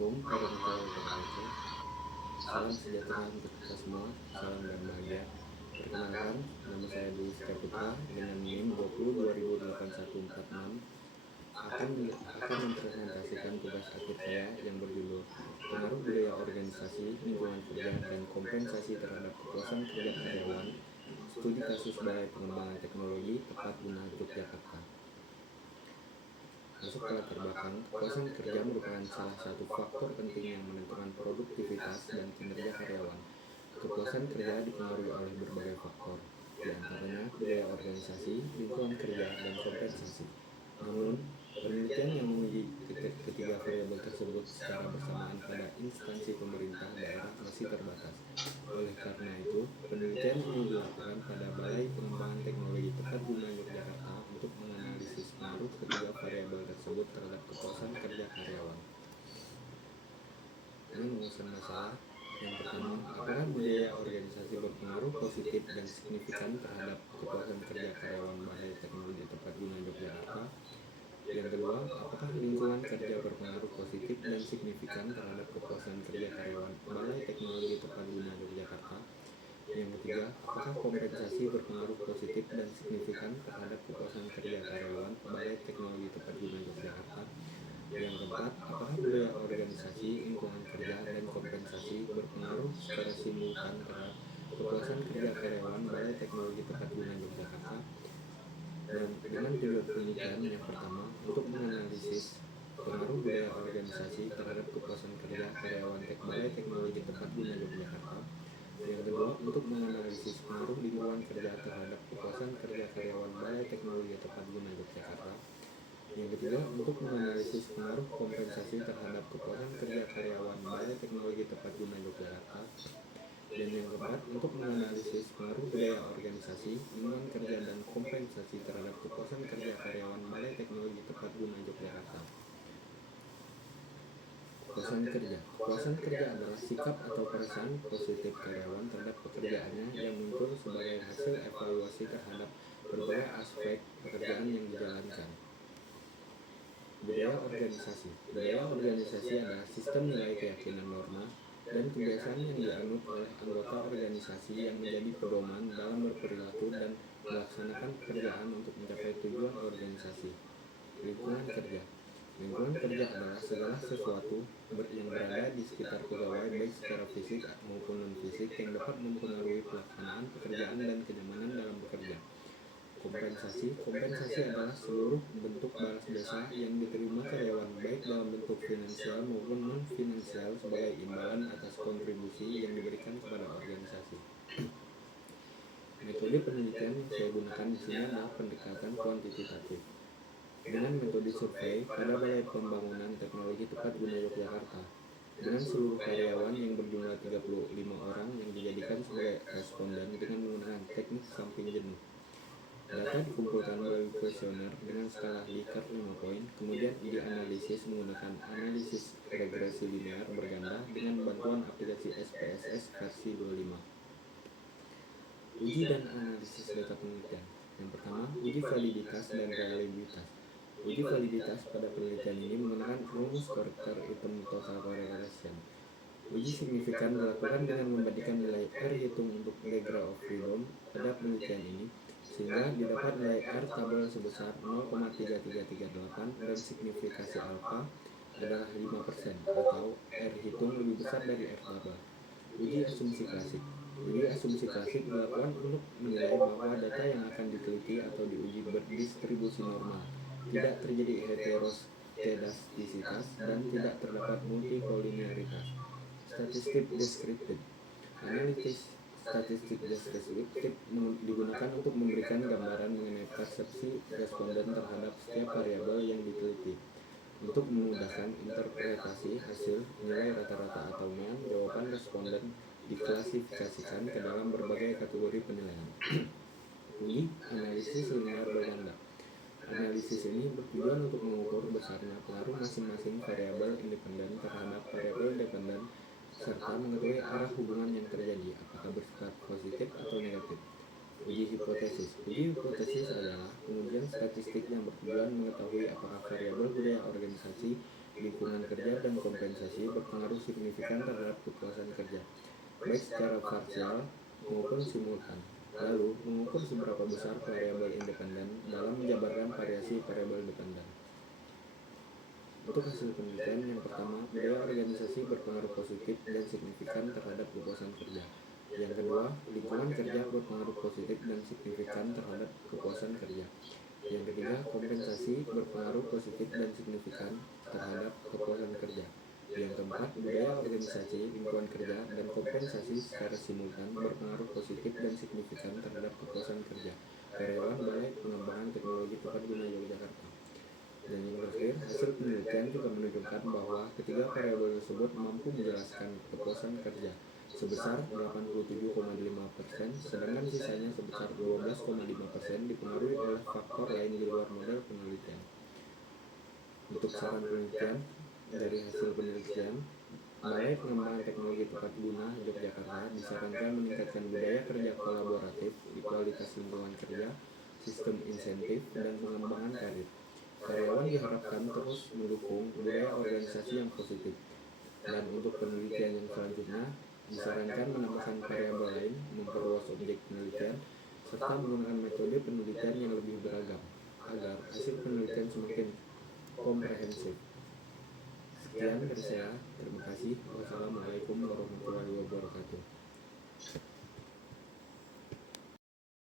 Assalamualaikum warahmatullahi wabarakatuh. Salam sejahtera untuk kita semua, salam dan bahagia. Perkenalkan, nama saya Dwi Putra dengan NIM 20 208146 akan mempresentasikan tugas akhir saya yang berjudul Pengaruh Budaya Organisasi, Lingkungan Kerja, dan Kompensasi Terhadap Kepuasan Kerja Karyawan, Studi Kasus Balai Pengembangan Teknologi Tepat Guna Yogyakarta. Masuk ke latar belakang, kepuasan kerja merupakan salah satu faktor penting yang menentukan produktivitas dan kinerja karyawan. Kepuasan kerja dipengaruhi oleh berbagai faktor, di antaranya budaya organisasi, lingkungan kerja, dan kompensasi. Namun, penelitian yang menguji ketiga variabel tersebut secara bersamaan pada instansi pemerintah daerah masih terbatas. Oleh karena itu, penelitian ini dilakukan pada Balai Pengembangan Teknologi Tepat Guna Yogyakarta untuk menganalisis pengaruh ketiga variabel tersebut terhadap kepuasan kerja karyawan. Ini mengusung masalah yang pertama, apakah budaya organisasi berpengaruh positif dan signifikan terhadap kepuasan kerja karyawan Balai Teknologi Tepat Guna Yogyakarta? Yang kedua, apakah lingkungan kerja berpengaruh positif dan signifikan terhadap kepuasan kerja karyawan Balai Teknologi Tepat Guna Yogyakarta? Yang ketiga, apakah kompensasi berpengaruh positif dan signifikan terhadap kepuasan kerja karyawan Balai Teknologi Tepat Guna Yogyakarta? Yang keempat, apakah budaya organisasi, lingkungan kerja, dan kompensasi berpengaruh secara simultan terhadap kepuasan kerja karyawan Balai Teknologi Tepat Guna Yogyakarta? Dan dengan tujuan penelitian yang pertama, untuk menganalisis pengaruh budaya organisasi terhadap kepuasan kerja karyawan Balai Teknologi Tepat Guna Yogyakarta. Yang kedua, untuk menganalisis pengaruh lingkungan kerja terhadap kepuasan kerja karyawan Balai Teknologi Tepat Guna Yogyakarta. Yang ketiga, untuk menganalisis pengaruh kompensasi terhadap kepuasan kerja karyawan Balai Teknologi Tepat Guna Yogyakarta. Dan yang keempat, untuk menganalisis pengaruh budaya organisasi, lingkungan kerja, dan kompensasi terhadap kepuasan kerja karyawan Balai Teknologi Tepat Guna Yogyakarta. Kepuasan kerja. Kepuasan kerja adalah sikap atau perasaan positif karyawan terhadap pekerjaannya yang muncul sebagai hasil evaluasi terhadap berbagai aspek pekerjaan yang dijalankan. Budaya organisasi. Budaya organisasi adalah sistem nilai keyakinan norma dan kebiasaan yang dianut oleh anggota organisasi yang menjadi pedoman dalam berperilaku dan melaksanakan pekerjaan untuk mencapai tujuan organisasi. Lingkungan kerja. Lingkungan kerja adalah segala sesuatu yang berada di sekitar pegawai baik secara fisik maupun non-fisik yang dapat mempengaruhi pelaksanaan pekerjaan dan kenyamanan dalam bekerja. Kompensasi. Kompensasi adalah seluruh bentuk balas jasa yang diterima karyawan baik dalam bentuk finansial maupun non-finansial sebagai imbalan atas kontribusi yang diberikan kepada organisasi. Metode penelitian yang saya gunakan di sini adalah pendekatan kuantitatif. Dengan metode survei pada Balai Pembangunan Teknologi Tepat Guna Yogyakarta, dengan seluruh karyawan yang berjumlah 35 orang yang dijadikan sebagai responden dengan menggunakan teknik samping jenuh. Data dikumpulkan melalui kuesioner dengan skala Likert 5 poin, kemudian dianalisis menggunakan analisis regresi linear berganda dengan bantuan aplikasi SPSS versi 25. Uji dan analisis data penelitian. Yang pertama, uji validitas dan reliabilitas. Uji validitas pada penelitian ini menggunakan rumus character item total correlation. Uji signifikan dilakukan dengan membandingkan nilai R hitung untuk Legra of Freedom pada penelitian ini, sehingga didapat nilai R tabel sebesar 0,3338 dan signifikasi alfa adalah 5% atau R hitung lebih besar dari R tabel. Uji asumsi klasik. Uji asumsi klasik dilakukan untuk menilai bahwa data yang akan diteliti atau diuji berdistribusi normal, tidak terjadi heteroskedastisitas, dan tidak terdapat multikolinearitas. Statistik deskriptif. Analisis statistik deskriptif digunakan untuk memberikan gambaran mengenai persepsi responden terhadap setiap variabel yang diteliti. Untuk memudahkan interpretasi hasil, nilai rata-rata atau mean jawaban responden diklasifikasikan ke dalam berbagai kategori penilaian. Uji analisis linear berganda. Analisis ini bertujuan untuk mengukur besarnya pengaruh masing-masing variabel independen terhadap variabel dependen serta mengetahui arah hubungan yang terjadi, apakah bersifat positif atau negatif. Uji hipotesis. Uji hipotesis adalah pengujian statistik yang bertujuan mengetahui apakah variabel budaya organisasi, lingkungan kerja, dan kompensasi kompensasi berpengaruh signifikan terhadap kepuasan kerja, baik secara parsial maupun simultan. Lalu, mengukur seberapa besar variabel independen dalam menjabarkan variasi variabel dependen. Untuk hasil penelitian yang pertama, budaya organisasi berpengaruh positif dan signifikan terhadap kepuasan kerja. Yang kedua, lingkungan kerja berpengaruh positif dan signifikan terhadap kepuasan kerja. Yang ketiga, kompensasi berpengaruh positif dan signifikan terhadap kepuasan kerja. Yang keempat, budaya organisasi, lingkungan kerja, dan kompensasi secara simultan berpengaruh positif dan signifikan terhadap kepuasan kerja. Karyawan Balai Pengembangan Teknologi Tepat Guna Yogyakarta. Dan yang terakhir, hasil penelitian juga menunjukkan bahwa ketiga variabel tersebut mampu menjelaskan kepuasan kerja sebesar 87,5%, sedangkan sisanya sebesar 12,5% dipengaruhi oleh faktor lain di luar model penelitian. Untuk saran penelitian dari hasil penelitian, Balai Pengembangan Teknologi Tepat Guna Yogyakarta disarankan meningkatkan budaya kerja kolaboratif di kualitas lingkungan kerja, sistem insentif, dan pengembangan karir. Karyawan diharapkan terus mendukung budaya organisasi yang positif. Dan untuk penelitian yang selanjutnya, disarankan menambahkan variabel lain, memperluas objek penelitian, serta menggunakan metode penelitian yang lebih beragam agar hasil penelitian semakin komprehensif. Sekian dari saya, terima kasih. Wassalamualaikum warahmatullahi wabarakatuh.